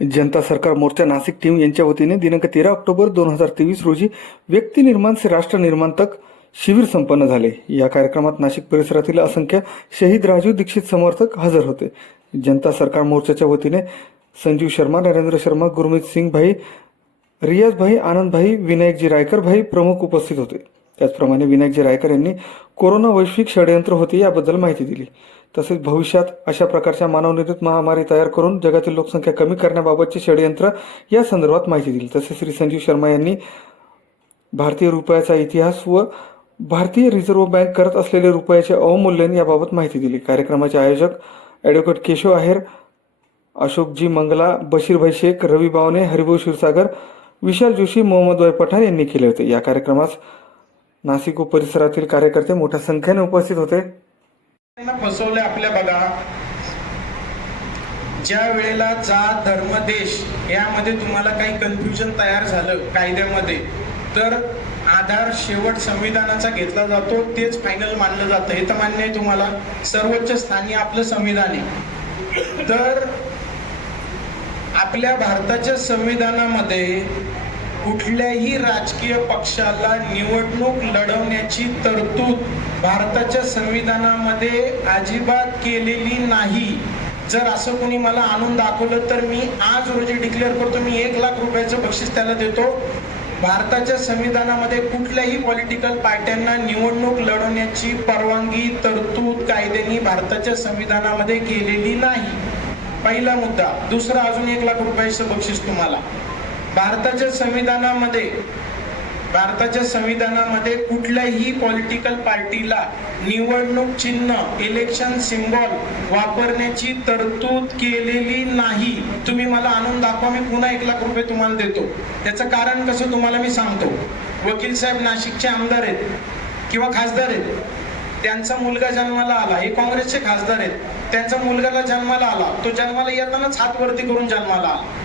जनता सरकार मोर्चा नाशिक टीम यांच्या वतीने दिनांक 13 ऑक्टोबर 2023 रोजी व्यक्ती निर्माण से राष्ट्र निर्माण तक शिबिर संपन्न झाले। या कार्यक्रमात नाशिक परिसरातील असंख्य शहीद राजू दीक्षित समर्थक हजर होते। जनता सरकार मोर्चाच्या वतीने संजीव शर्मा, नरेंद्र शर्मा, गुरमीत सिंग भाई, रियाज भाई, आनंद भाई, विनायकजी रायकर भाई प्रमुख उपस्थित होते। त्याचप्रमाणे विनायकजी रायकर यांनी कोरोना वैश्विक षडयंत्र होते याबद्दल माहिती दिली। तसेच भविष्यात अशा प्रकारच्या मानवनिर्मित महामारी तयार करून जगातील लोकसंख्या कमी करण्याबाबतचे षडयंत्र या संदर्भात माहिती दिली। तसेच श्री संजीव शर्मा यांनी भारतीय रुपयाचा इतिहास व भारतीय रिझर्व्ह बँक करत असलेले रुपयाचे अवमूल्यन याबाबत माहिती दिली। कार्यक्रमाचे आयोजक ॲडव्होकेट केशव आहेर, अशोकजी मंगला, बशीरभाई शेख, रवी बावने, हरिभाऊ क्षीरसागर, विशाल जोशी, मोहम्मद पठाण यांनी केले होते। या कार्यक्रमास नाशिक व परिसरातील कार्यकर्ते मोठ्या संख्येने उपस्थित होते। फसवले आपल्या बघा, ज्या वेळेला जात धर्म देश यामध्ये तुम्हाला काही कन्फ्युजन तयार झालं कायद्यामध्ये, तर आधार शेवट संविधानाचा घेतला जातो, तेच फायनल मानलं जातं। हे तर मान्य आहे तुम्हाला? सर्वोच्च स्थानी आपलं संविधान आहे। तर आपल्या भारताच्या संविधानामध्ये कुठल्याही राजकीय पक्षाला निवडणूक लढवण्याची तरतूद भारताच्या संविधानामध्ये अजिबात केलेली नाही। जर असं कोणी मला आणून दाखवलं तर मी आज रोजी डिक्लेअर करतो, मी 1 लाख रुपयाचं बक्षीस त्याला देतो। भारताच्या संविधानामध्ये कुठल्याही पॉलिटिकल पार्ट्यांना निवडणूक लढवण्याची परवानगी तरतूद कायद्याने भारताच्या संविधानामध्ये केलेली नाही। पहिला मुद्दा। दुसरा, अजून 1 लाख रुपयाचं बक्षीस तुम्हाला। भारताच्या संविधानामध्ये कुठल्याही पॉलिटिकल पार्टीला निवडणूक चिन्ह, इलेक्शन सिम्बॉल वापरण्याची तरतूद केलेली नाही। तुम्ही मला आणून दाखवा, मी पुन्हा 1 लाख रुपये तुम्हाला देतो। त्याचं कारण कसं तुम्हाला मी सांगतो। वकील साहेब नाशिकचे आमदार आहेत किंवा खासदार आहेत, त्यांचा मुलगा जन्माला आला, हे काँग्रेसचे खासदार आहेत, त्यांचा मुलगाला जन्माला आला, तो जन्माला येतानाच हात वरती करून जन्माला आला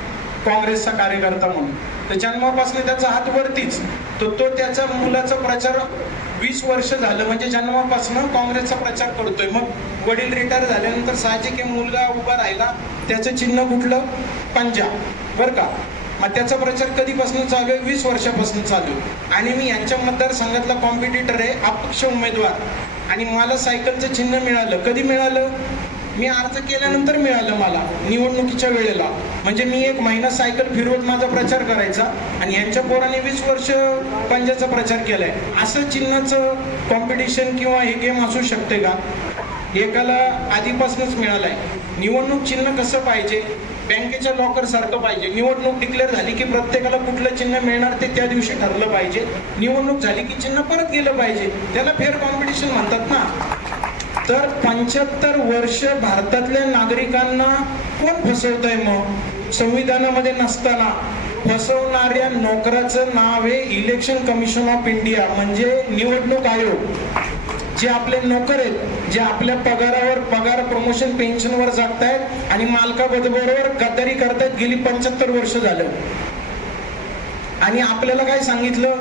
काँग्रेसचा कार्यकर्ता म्हणून, तर जन्मापासून त्याचा हात वरतीच, तो त्याच्या मुलाचा प्रचार 20 वर्ष झालं म्हणजे जन्मापासून काँग्रेसचा प्रचार करतोय। मग वडील रिटायर झाल्यानंतर साहजिक मुलगा उभा राहिला, त्याचं चिन्ह कुठलं? पंजा, बरं का? मग त्याचा प्रचार कधीपासून चालू आहे? 20 वर्षापासून चालू आहे। आणि मी यांच्या मतदारसंघातला कॉम्पिटिटर आहे, अपक्ष उमेदवार, आणि मला सायकलचं चिन्ह मिळालं। कधी मिळालं? मी अर्ज केल्यानंतर मिळालं मला, निवडणुकीच्या वेळेला। म्हणजे मी 1 महिना सायकल फिरवत माझा प्रचार करायचा, आणि यांच्या पोराने 20 वर्ष पंजाचा प्रचार केलाय। असं चिन्हाचं कॉम्पिटिशन किंवा हे गेम असू शकते का? एकाला आधीपासूनच मिळालाय। निवडणूक चिन्ह कसं पाहिजे? बँकेच्या लॉकर सारखं पाहिजे। निवडणूक डिक्लेअर झाली की प्रत्येकाला कुठलं चिन्ह मिळणार ते त्या दिवशी ठरलं पाहिजे। निवडणूक झाली की चिन्ह परत गेलं पाहिजे, त्याला फेअर कॉम्पिटिशन म्हणतात ना। तर 75 वर्ष भारतातल्या नागरिकांना कोण फसवतंय? मग संविधानामध्ये नसताना फसवणाऱ्या नोकराचं नाव आहे इलेक्शन कमिशन ऑफ इंडिया, म्हणजे निवडणूक आयोग। जे आपले नोकर आहेत, जे आपल्या पगारावर पगार, प्रमोशन, पेन्शनवर जगतायत आणि मालकाबरोबर गद्दारी करतायत गेली 75 वर्ष झालं। आणि आपल्याला काय सांगितलं?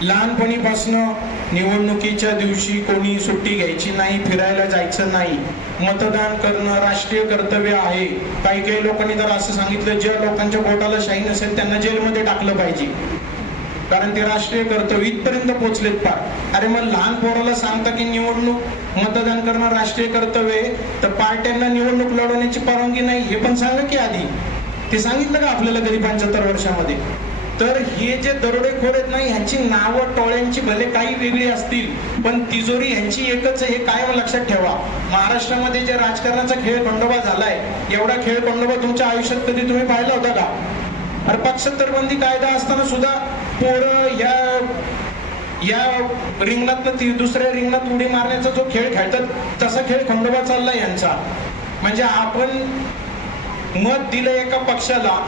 लहानपणीपासनं निवडणुकीच्या दिवशी कोणी सुट्टी घ्यायची नाही, फिरायला जायचं नाही, मतदान करणं राष्ट्रीय कर्तव्य आहे। काही लोकांनी तर असं सांगितलं, ज्या लोकांच्या पोटाला शाही नसेल त्यांना जेलमध्ये टाकलं पाहिजे, कारण ते राष्ट्रीय कर्तव्य इथपर्यंत पोहोचलेत पार। अरे मग लहान पोराला सांगता की निवडणूक, मतदान करणं राष्ट्रीय कर्तव्य आहे, तर पार्ट्यांना निवडणूक लढवण्याची परवानगी नाही, हे पण सांगा की आधी। ते सांगितलं का आपल्याला कधी 75 वर्षामध्ये? तर हे जे दरोडेखोर आहेत ना, ह्यांची नावं टोळ्यांची भले काही वेगळी असतील, पण तिजोरी ह्यांची एकच आहे, हे कायम लक्षात ठेवा। महाराष्ट्रामध्ये जे राजकारणाचा खेळ खंडोबा झालाय, एवढा खेळ खंडोबा तुमच्या आयुष्यात कधी तुम्ही पाहिला होता का? अरे पक्षांतरबंदी कायदा असताना सुद्धा पोरं या रिंगणात दुसऱ्या रिंगणात उडी मारण्याचा जो खेळ खेळतात, तसा खेळ खंडोबा चाललाय यांचा। म्हणजे आपण मत दिलं एका पक्षाला,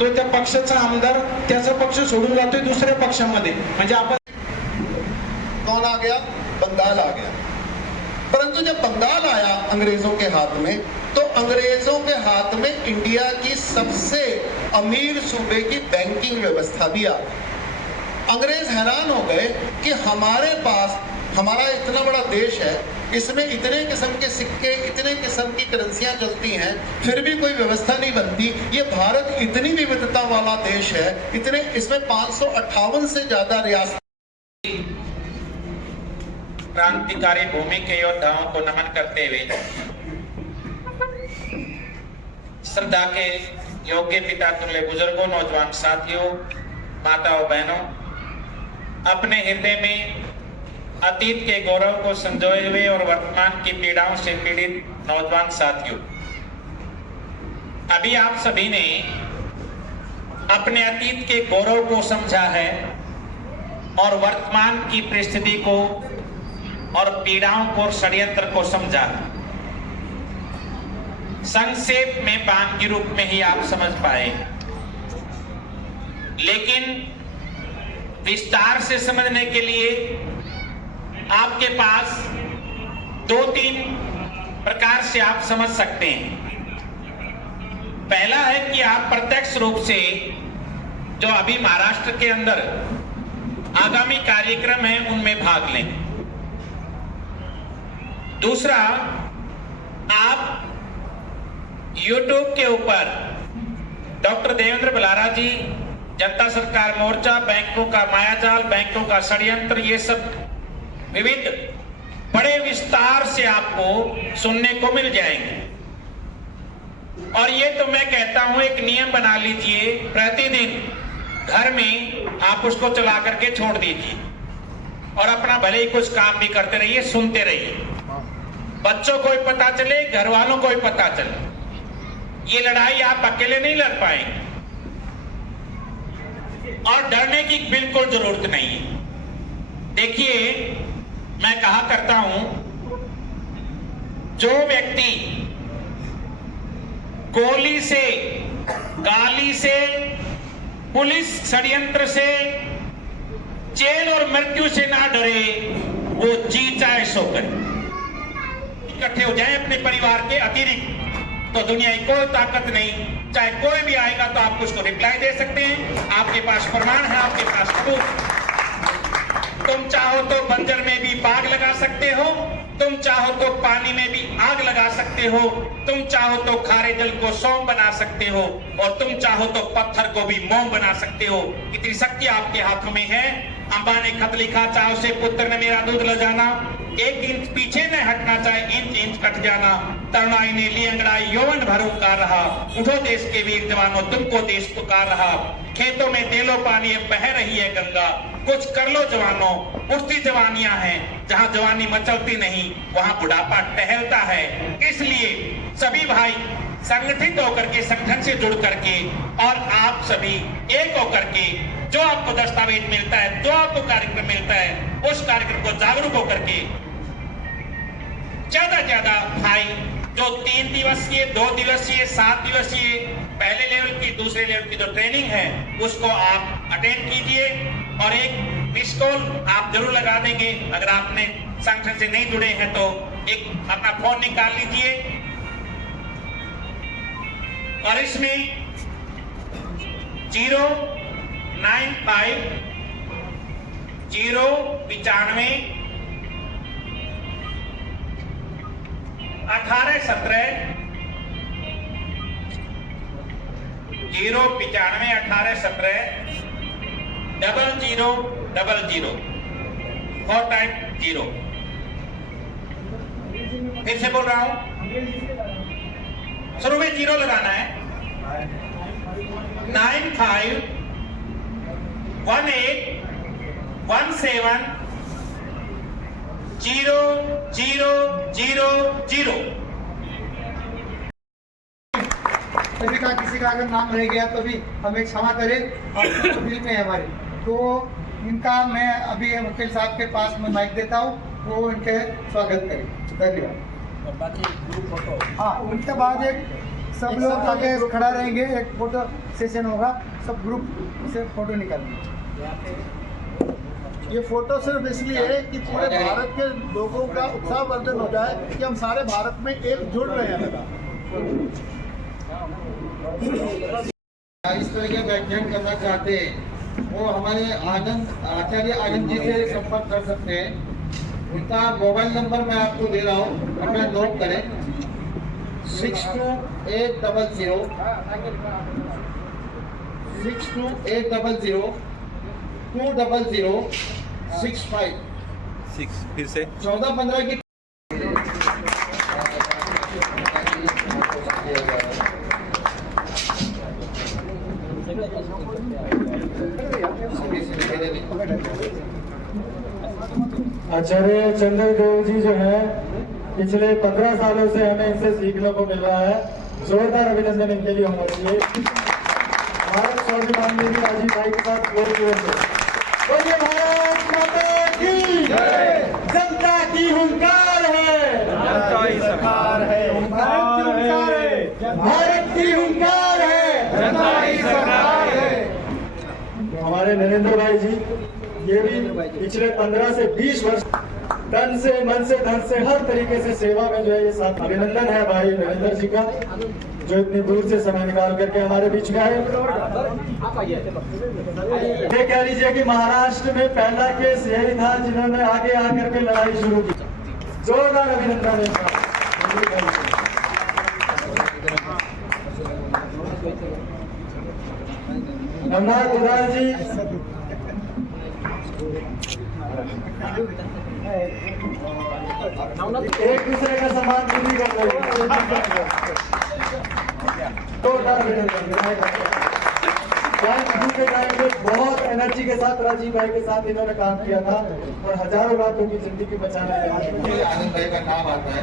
तो त्या पक्षाचा आमदार त्याचा पक्ष सोडून जातोय दुसऱ्या पक्षामध्ये। म्हणजे आपण कौन आ गया? बंगाल आ गया। परंतु जब बंगाल आया अंग्रेजों के हाथ में, तो अंग्रेजों के हाथ में इंडिया की सबसे अमीर सूबे की बैंकिंग व्यवस्था भी आ गई। अंग्रेज हैरान हो गए कि हमारे पास, हमारा इतना बड़ा देश है, इसमें इतने किस्म के सिक्के, इतने किस्म की करेंसियां चलती हैं, फिर भी कोई व्यवस्था नहीं बनती। ये भारत इतनी विविधता वाला देश है, इतने इसमें 558 से ज्यादा रियासत। क्रांतिकारी भूमि के योद्धाओं को नमन करते हुए श्रद्धा के योग्य पिता तुल्य बुजुर्गों, नौजवान साथियों, माताओं, बहनों, अपने हृदय में अतीत के गौरव को संजोए हुए और वर्तमान की पीड़ाओं से पीड़ित नौजवान साथियों, अभी आप सभी ने अपने अतीत के गौरव को समझा है और वर्तमान की परिस्थिति को और पीड़ाओं को, षड्यंत्र को समझा। संक्षेप में बाण के रूप में ही आप समझ पाए, लेकिन विस्तार से समझने के लिए आपके पास 2-3 प्रकार से आप समझ सकते हैं। पहला है कि आप प्रत्यक्ष रूप से जो अभी महाराष्ट्र के अंदर आगामी कार्यक्रम है उनमें भाग लें। दूसरा, आप YouTube के ऊपर डॉक्टर देवेंद्र भलारा जी, जनता सरकार मोर्चा, बैंकों का मायाजाल, बैंकों का षड्यंत्र, ये सब विविध बड़े विस्तार से आपको सुनने को मिल जाएंगे। और ये तो मैं कहता हूं, एक नियम बना लीजिए, प्रतिदिन घर में आप उसको चला करके छोड़ दीजिए और अपना भले ही कुछ काम भी करते रहिए, सुनते रहिए। बच्चों को भी पता चले, घर वालों को भी पता चले। ये लड़ाई आप अकेले नहीं लड़ पाएंगे और डरने की बिल्कुल जरूरत नहीं है। देखिए, मैं कहा करता हूं, जो व्यक्ति गोली से, गाली से, पुलिस षड्यंत्र से, जेल और मृत्यु से ना डरे, वो जी चाहे सो करे। इकट्ठे हो जाए अपने परिवार के अतिरिक्त, तो दुनिया की कोई ताकत नहीं, चाहे कोई भी आएगा तो आप उसको रिप्लाई दे सकते हैं। आपके पास प्रमाण है, आपके पास सबूत। तुम चाहो तो बंजर में भी बाग लगा सकते हो, तुम चाहो तो पानी में भी आग लगा सकते हो, तुम चाहो तो खारे जल को सौंफ बना सकते हो और तुम चाहो तो पत्थर को भी मोम बना सकते हो। इतनी शक्ति आपके हाथों में है। अम्बा ने खत लिखा, चाहो से पुत्र ने मेरा दूध ले जाना, 1 इंच पीछे न हटना, चाहे इंच इंच कट जाना। तरुणाई ने ली अंगड़ाई, यौवन भर उपकार रहा, उठो देश के वीर जवानों, तुमको देश पुकार रहा। खेतों में तेलो पानी अब बह रही है गंगा, कुछ कर लो जवानों, उठती जवानियां हैं। जहां जवानी मचलती नहीं, वहां बुढ़ापा टहलता है। इसलिए सभी भाई संगठित होकर के, संगठन से जुड़ करके और आप सभी एक होकर के, जो आपको दस्तावेज मिलता है, जो आपको कार्यक्रम मिलता है, उस कार्यक्रम को जागरूक होकर के ज्यादा भाई जो 3 दिवसीय, 2 दिवसीय, 7 दिवसीय, पहले लेवल की, दूसरे लेवल की जो ट्रेनिंग है, उसको आप अटेंड कीजिए और एक मिस कॉल आप जरूर लगा देंगे। अगर आपने संगठन से नहीं जुड़े हैं तो एक अपना फोन निकाल लीजिए और इसमें 095 095 1817 095 1817 0000 4 टाइप 0। फिर से बोल रहा हूं, शुरू में 0 लगाना है। 95 18 17 0000। सभी का किसी का अगर नाम रह गया तो भी हमें क्षमा करें, और दिल में है हमारे। तो इनका मैं अभी वकील साहब के पास में माइक देता हूँ, वो इनके स्वागत करें। धन्यवाद। हाँ, उनके बाद एक सब लोग आगे खड़ा रहेंगे, एक फोटो सेशन होगा, सब ग्रुप से फोटो निकालेंगे। ये फोटो सिर्फ इसलिए है कि पूरे भारत के लोगों का उत्साह वर्धन हो जाए कि हम सारे भारत में एक जुड़ रहे हैं। इस तरह के व्याख्यान करना चाहते हैं वो हमारे आचार्य आनंद जी से संपर्क कर सकते हैं। उनका मोबाइल नंबर मैं आपको दे रहा हूँ, अपना नोट करें। 6280 6280 20065 फिर से 14-15 की आचार्य चंद्रदेव जी जो है पिछले 15 सालों से हमें इनसे सीखने को मिल रहा है। जोरदार अभिनंदन इनके लिए होना चाहिए। भारत स्वाभिमान में भी राजीव भाई के साथ बोलिए भारत माता की जनता की हुंकार है, जनता ही सरकार है, भारत की हुंकार है, जनता ही सरकार है। हमारे नरेंद्र भाई जी ये भी पिछले 15 से 20 वर्ष तन से मन से धन से हर तरीके से सेवा में जो है ये साथ अभिनंदन है भाई नरेंद्र जी का, जो इतनी दूर से समय निकाल करके हमारे बीच में आए। ये कह लीजिए कि महाराष्ट्र में पहला केस यही था जिन्होंने आगे आकर के लड़ाई शुरू की। जोरदार अभिनंदन है इनका। नमनाथ दुलाल जी एक दूसरे का सम्मान पूरी कर रहे हैं। के टाइम में बहुत एनर्जी के साथ राजीव भाई के साथ इन्होंने काम किया था और हजारों लोगों की जिंदगी बचाने में आनंद भाई का नाम आता है,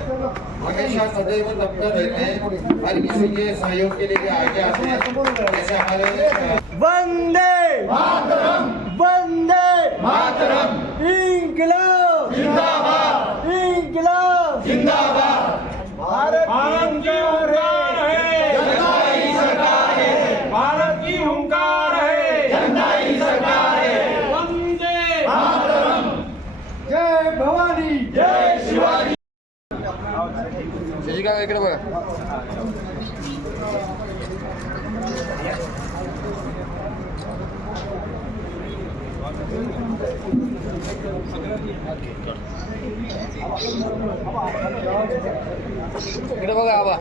हमेशा सदैव तत्पर रहते हैं, हर किसी के सहयोग के लिए आगे आते हैं। जैसे हमारे वंदे मातरम, वंदे मातरम, इंकलाब जिंदाबाद, इंकलाब जिंदाबाद। भारत की हुंकार है, जनता ही सरकार है, भारत की हुंकार है, जनता ही सरकार है। वंदे मातरम, जय भवानी, जय शिवाजी। इकडे बघा आबा.